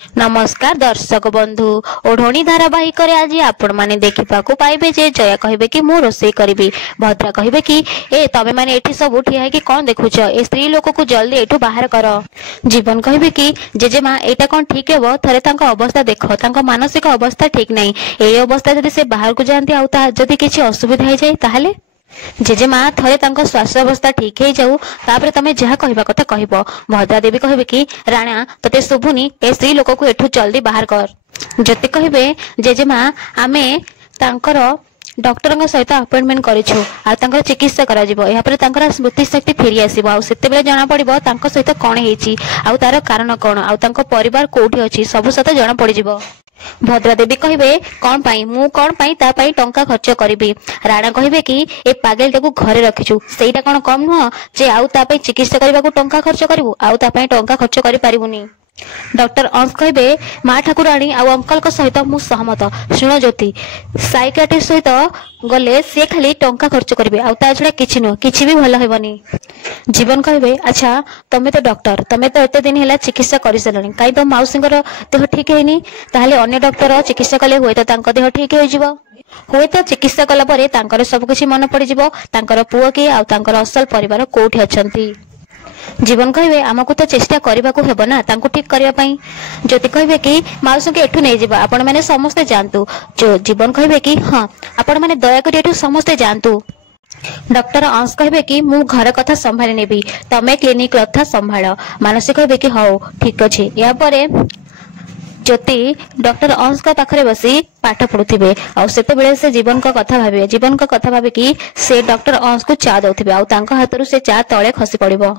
नमस्कार दर्शक बंधु ओढ़णी धारावाहिक आज आपण माने देखा पाइबे जे जया कहे कि मु रोषे करी भद्रा कहे कि ए तमे माने एठी सब ठिया है कि कौन देखुच ए स्त्री लोक को जल्दी एठू बाहर कर। जीवन कहे कि जेजेमा एटा कौन ठीक है थरे तांको अवस्था देख तांको मानसिक अवस्था ठीक नहीं ए अवस्था जदि से बाहर को जाती आदि किसी असुविधा हो जाए ताहले जेजेमा थरे तांको स्वास्थ्य अवस्था ठीक हो जाऊ तापर तमे जहा कहबा कथा कहबो। भद्रा देवी कहे कि राणा तते शुभुनी ए स्त्री लोक को एठू जल्दी बाहर कर। जति कहे जेजेमा आमे तांकर डॉक्टर सहित अपॉइंटमेंट करिछु आ तांकर चिकित्सा करा जिवो या पर तांकर स्मृति शक्ति फेरी आसीबो आ सेते बेले जाना पड़िबो तांको सहित कोन हेची आ तार कारण कोन आ तांको परिवार कोठी अछि सब सत जाना पड़ि जिवो। भद्रा देवी कहे कौन पाई मु कौन पाई ता पाई टंका खर्च करी। राणा कहे कि ए पागल टाकू घरे रखिछु सेटा कौन कम नुह जे आउ ता पाई चिकित्सा करबा को टंका खर्च करिवु आउ ता पाई टंका खर्च करि पारिबुनी। डॉक्टर अंश कहे माँ ठाकुराणी आ अंकल सहित मु सहमत। शुण ज्योति साइकियाट्रिस्ट सहित गले सी खाली टंका खर्च करेंगे आ छड़ा किसी नुह कि भी भल हेबनी। जीवन कहे अच्छा तमें तो डॉक्टर तमें तो एत दिन है चिकित्सा कर सारे कहीं तो मौसी देह ठीक है ताहले अन्य डॉक्टर चिकित्सा कले हुए तो देह ठीक हो हुए तो चिकित्सा कला सबकिछ मन पड़ पुओ किए आर असल परिवार कौटी अच्छा। जीवन कहे आमको तो चेष्टा करने को हेब ना तांको ठीक करने। ज्योति कहे कि मौसी के एठू नहीं जावा आपण मैंने समस्ते जानतु। जो जीवन कहे कि हाँ आपण मैंने दयाकोरी एठू समस्ते जानतु। डॉक्टर अंश कहे कि मु घर कथा संभाली नेबी तमे क्लिनिक कथा संभाल। मानसी कहे कि हाँ ठीक अच्छे। या परे ज्योति डॉक्टर अंश का पाखरे बसी पाठ पढ़ुथिबे आ सेते बेले से जीवन का कथा भाबे जीवन का कथा भाबे कि से डॉक्टर अंश को चा दउथिबे आ तांका हाथरू से चा तळे खसी पड़िबो।